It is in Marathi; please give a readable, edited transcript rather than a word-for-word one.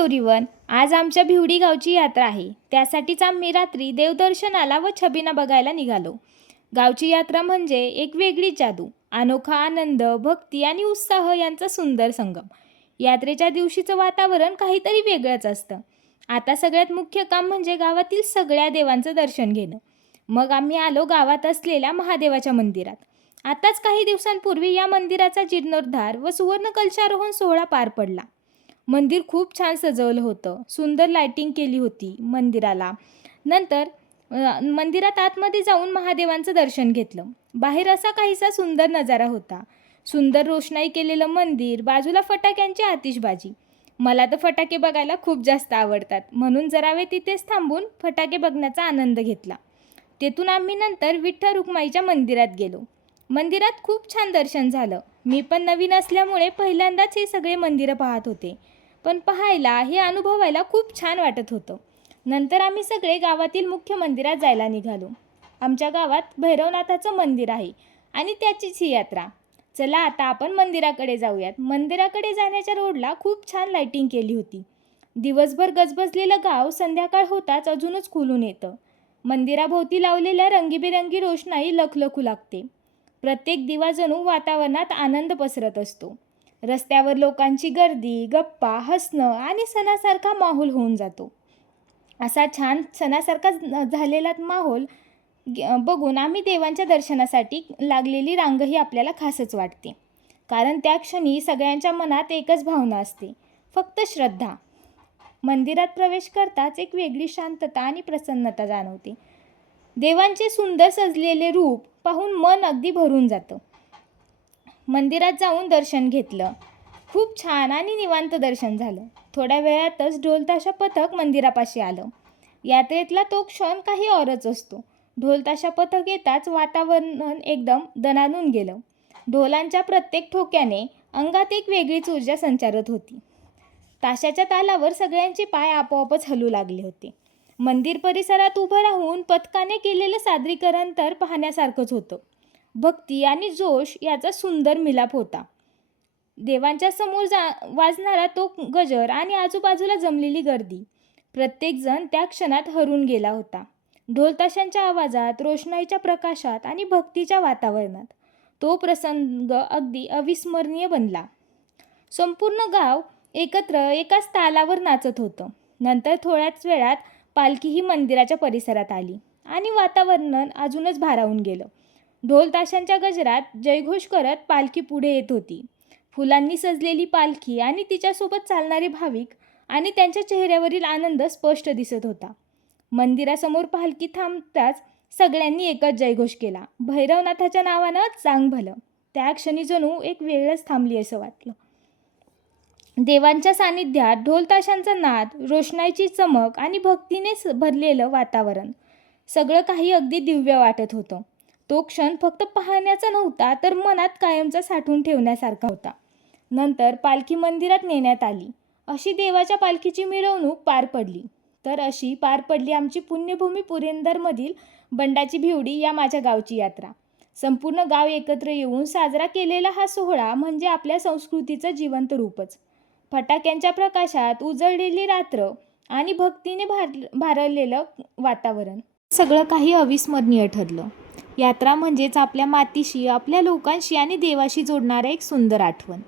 एव्हरीवन. आज आमच्या भिवडी गावची यात्रा आहे. त्यासाठीच आम्ही रात्री देवदर्शनाला व छबिना बघायला निघालो. गावची यात्रा म्हणजे एक वेगळीच जादू, अनोखा आनंद, भक्ती आणि उत्साह यांचा सुंदर संगम. यात्रेच्या दिवशीचं वातावरण काहीतरी वेगळंच असतं. आता सगळ्यात मुख्य काम म्हणजे गावातील सगळ्या देवांचं दर्शन घेणं. मग आम्ही आलो गावात असलेल्या महादेवाच्या मंदिरात. आताच काही दिवसांपूर्वी या मंदिराचा जीर्णोद्धार व सुवर्ण कलशारोहण सोहळा पार पडला. मंदिर खूप छान सजवलं होतं. सुंदर लाइटिंग केली होती मंदिराला. नंतर मंदिरात आतमध्ये जाऊन महादेवांचं दर्शन घेतलं. बाहेर असा काहीसा सुंदर नजारा होता. सुंदर रोषणाई केलेलं मंदिर, बाजूला फटाक्यांची आतिषबाजी. मला तर फटाके बघायला खूप जास्त आवडतात, म्हणून जरा वेळ तिथेच थांबून फटाके बघण्याचा आनंद घेतला. तेथून आम्ही नंतर विठ्ठल रुक्माईच्या मंदिरात गेलो. मंदिरात खूप छान दर्शन झालं. मी पण नवीन असल्यामुळे पहिल्यांदाच हे सगळे मंदिरं पाहत होते, पण पाहायला हे अनुभवायला खूप छान वाटत होतं. नंतर आम्ही सगळे गावातील मुख्य मंदिरात जायला निघालो. आमच्या गावात भैरवनाथाचं मंदिर आहे आणि त्याचीच ही यात्रा. चला आता आपण मंदिराकडे जाऊयात. मंदिराकडे जाण्याच्या रोडला खूप छान लाइटिंग केली होती. दिवसभर गजबजलेलं गाव संध्याकाळ होताच अजूनच खुलून येतं. मंदिराभोवती लावलेल्या रंगीबेरंगी रोषणाई लखलखू लागते. प्रत्येक दिवा जणू वातावरणात आनंद पसरत असतो. रस्त्यावर लोकांची गर्दी, गप्पा, हसणं आणि सणासारखा माहोल होऊन जातो. असा छान सणासारखा झालेला माहोल बघून आम्ही देवांच्या दर्शनासाठी लागलेली रांगही आपल्याला खासच वाटते. कारण त्या क्षणी सगळ्यांच्या मनात एकच भावना असते, फक्त श्रद्धा. मंदिरात प्रवेश करताच एक वेगळी शांतता आणि प्रसन्नता जाणवते. देवांचे सुंदर सजलेले रूप पाहून मन अगदी भरून जातं. मंदिरात जाऊन दर्शन घेतलं. खूप छान आणि निवांत दर्शन झालं. थोड्या वेळातच ढोलताशा पथक मंदिरापाशी आलं. यात्रेतला तो क्षण काही औरच असतो. ढोलताशा पथक येताच वातावरण एकदम दणाणून गेलं. ढोलांच्या प्रत्येक ठोक्याने अंगात एक वेगळीच ऊर्जा संचारत होती. ताशाच्या तालावर सगळ्यांचे पाय आपोआपच हलू लागले होते. मंदिर परिसरात उभं राहून पथकाने केलेलं सादरीकरण तर पाहण्यासारखंच होतं. भक्ती आणि जोश याचा सुंदर मिलाप होता. देवांच्या समोर वाजणारा तो गजर आणि आजूबाजूला जमलेली गर्दी, प्रत्येकजण त्या क्षणात हरून गेला होता. ढोलताशांच्या आवाजात, रोषणाईच्या प्रकाशात आणि भक्तीच्या वातावरणात तो प्रसंग अगदी अविस्मरणीय बनला. संपूर्ण गाव एकत्र एकाच तालावर नाचत होतं. नंतर थोड्याच वेळात पालखी ही मंदिराच्या परिसरात आली आणि वातावरण अजूनच भारावून गेलं. ढोल ताशांच्या गजरात जयघोष करत पालखी पुढे येत होती. फुलांनी सजलेली पालखी आणि तिच्यासोबत चालणारे भाविक आणि त्यांच्या चेहऱ्यावरील आनंद स्पष्ट दिसत होता. मंदिरासमोर पालखी थांबताच सगळ्यांनी एकच जयघोष केला, भैरवनाथाच्या नावानं चांग भलं. त्या क्षणी जणू एक वेळच थांबली असं वाटलं. देवांच्या सानिध्यात ढोल ताशांचा नाद, रोषणाईची चमक आणि भक्तीने भरलेलं वातावरण, सगळं काही अगदी दिव्य वाटत होतं. तो क्षण फक्त पाहण्याचा नव्हता, तर मनात कायमचा साठवून ठेवण्यासारखा होता. नंतर पालखी मंदिरात नेण्यात आली. अशी देवाच्या पालखीची मिरवणूक पार पडली. तर अशी पार पडली आमची पुण्यभूमी पुरंदरमधील बंडाची भिवडी या माझ्या गावची यात्रा. संपूर्ण गाव एकत्र येऊन साजरा केलेला हा सोहळा म्हणजे आपल्या संस्कृतीचं जिवंत रूपच. फटाक्यांच्या प्रकाशात उजळलेली रात्र आणि भक्तीने भारलेलं वातावरण, सगळं काही अविस्मरणीय ठरलं. यात्रा म्हणजेच आपल्या मातीशी, आपल्या लोकांशी आणि देवाशी जोडणारं एक सुंदर आठवण.